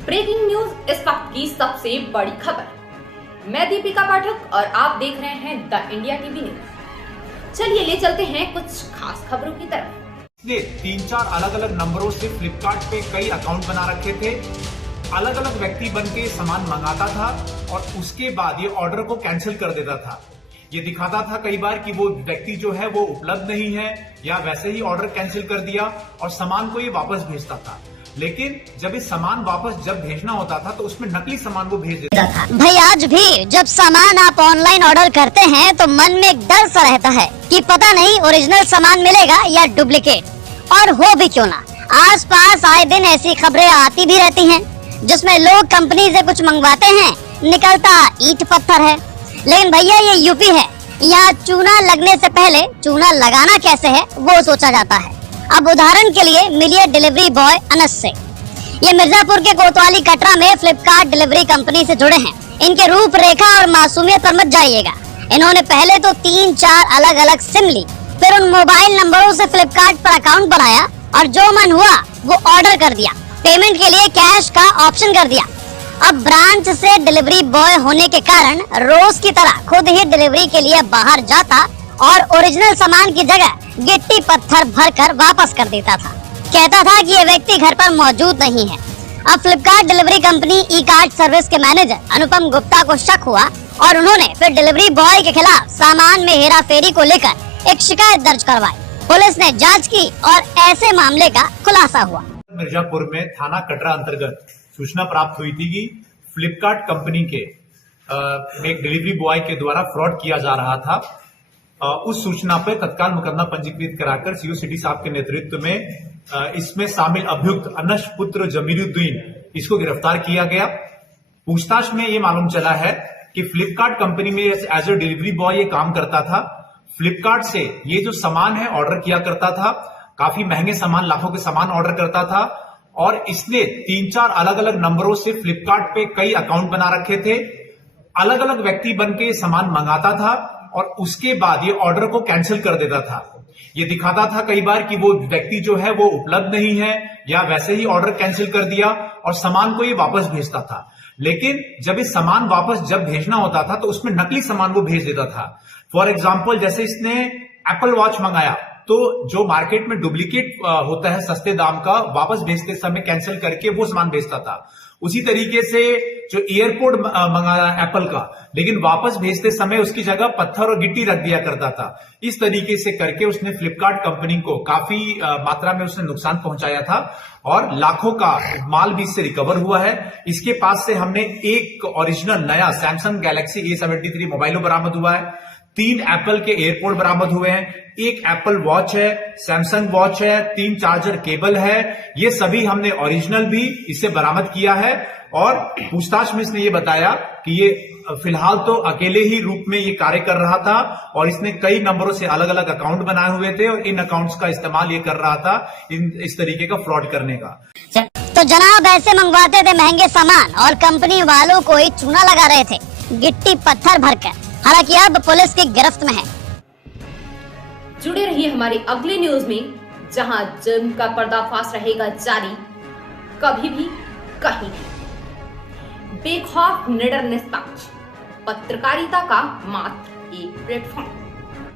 Breaking news इस वक्त की सबसे बड़ी खबर। मैं दीपिका पाठक और आप देख रहे हैं द इंडिया टीवी न्यूज। चलिए ले चलते हैं कुछ खास खबरों की तरफ। ने 3-4 अलग अलग नंबरों से फ्लिपकार्ट पे कई अकाउंट बना रखे थे। अलग अलग व्यक्ति बन के सामान मंगाता था और उसके बाद ये ऑर्डर को कैंसिल कर देता था। ये दिखाता था कई बार कि वो व्यक्ति जो है वो उपलब्ध नहीं है या वैसे ही ऑर्डर कैंसिल कर दिया और सामान को ये वापस भेजता था। लेकिन जब ये सामान वापस जब भेजना होता था तो उसमें नकली सामान वो भेज देता था। भाई आज भी जब सामान आप ऑनलाइन ऑर्डर करते हैं तो मन में एक डर सा रहता है कि पता नहीं ओरिजिनल सामान मिलेगा या डुप्लीकेट, और हो भी क्यों ना। आस पास आए दिन ऐसी खबरें आती भी रहती हैं जिसमें लोग कंपनी से कुछ मंगवाते हैं, निकलता ईंट पत्थर है। लेकिन भैया ये यूपी है, यहाँ चूना लगने से पहले चूना लगाना कैसे है वो सोचा जाता है। अब उदाहरण के लिए मिलिए डिलीवरी बॉय अनस से। ये मिर्जापुर के कोतवाली कटरा में फ्लिपकार्ट डिलीवरी कंपनी से जुड़े हैं। इनके रूपरेखा और मासूमियत पर मत जाइएगा। इन्होंने पहले तो 3-4 अलग अलग सिम ली, फिर उन मोबाइल नंबरों से फ्लिपकार्ट पर अकाउंट बनाया और जो मन हुआ वो ऑर्डर कर दिया। पेमेंट के लिए कैश का ऑप्शन कर दिया। अब ब्रांच से डिलीवरी बॉय होने के कारण रोज की तरह खुद ही डिलीवरी के लिए बाहर जाता और ओरिजिनल सामान की जगह गिट्टी पत्थर भरकर वापस कर देता था। कहता था कि ये व्यक्ति घर पर मौजूद नहीं है। अब Flipkart delivery company e cart service के मैनेजर अनुपम गुप्ता को शक हुआ और उन्होंने फिर डिलीवरी बॉय के खिलाफ सामान में हेराफेरी को लेकर एक शिकायत दर्ज करवाई। पुलिस ने जांच की और ऐसे मामले का खुलासा हुआ। मिर्जापुर में थाना कटरा अंतर्गत सूचना प्राप्त हुई थी कि फ्लिपकार्ट कंपनी के एक डिलीवरी बॉय के द्वारा फ्रॉड किया जा रहा था। उस सूचना पर तत्काल मुकदमा पंजीकृत कराकर सीओ सिटी साहब के नेतृत्व में इसमें शामिल अभियुक्त अनस पुत्र जमीरुद्दीन इसको गिरफ्तार किया गया। पूछताछ में ये मालूम चला है कि फ्लिपकार्ट कंपनी में एज ए डिलीवरी बॉय ये काम करता था। फ्लिपकार्ट से ये जो सामान है ऑर्डर किया करता था, काफी महंगे सामान, लाखों के सामान ऑर्डर करता था और इसने 3-4 अलग अलग नंबरों से फ्लिपकार्ट पे कई अकाउंट बना रखे थे। अलग अलग व्यक्ति बन के सामान मंगाता था और उसके बाद ये ऑर्डर को कैंसिल कर देता था। ये दिखाता था कई बार कि वो व्यक्ति जो है वो उपलब्ध नहीं है या वैसे ही ऑर्डर कैंसिल कर दिया और सामान को ये वापस भेजता था। लेकिन जब ये सामान वापस जब भेजना होता था तो उसमें नकली सामान वो भेज देता था। फॉर एग्जाम्पल, जैसे इसने एप्पल वॉच मंगाया तो जो मार्केट में डुप्लीकेट होता है सस्ते दाम का, वापस भेजते समय कैंसिल करके वो सामान भेजता था। उसी तरीके से जो एयरपोर्ट मंगाया एप्पल का, लेकिन वापस भेजते समय उसकी जगह पत्थर और गिट्टी रख दिया करता था। इस तरीके से करके उसने फ्लिपकार्ट कंपनी को काफी मात्रा में उसने नुकसान पहुंचाया था और लाखों का माल भी इससे रिकवर हुआ है। इसके पास से हमने एक ओरिजिनल नया सैमसंग गैलेक्सी A73 मोबाइल बरामद हुआ है, 3 एप्पल के एयरपोर्ट बरामद हुए हैं, 1 एप्पल वॉच है, सैमसंग वॉच है, 3 चार्जर केबल है। ये सभी हमने ओरिजिनल भी इससे बरामद किया है और पूछताछ में इसने ये बताया कि ये फिलहाल तो अकेले ही रूप में ये कार्य कर रहा था और इसने कई नंबरों से अलग अलग अकाउंट बनाए हुए थे और इन अकाउंट्स का इस्तेमाल ये कर रहा था इस तरीके का फ्रॉड करने का। तो जनाब ऐसे मंगवाते थे महंगे सामान और कंपनी वालों को ही चूना लगा रहे थे गिट्टी पत्थर भरकर। हालांकि अब पुलिस की गिरफ्त में है। जुड़े रहिए हमारी अगली न्यूज में, जहां जुर्म का पर्दाफाश रहेगा जारी, कभी भी कहीं भी। बेखौफ निडर निष्पक्ष पत्रकारिता का मात्र एक प्लेटफॉर्म।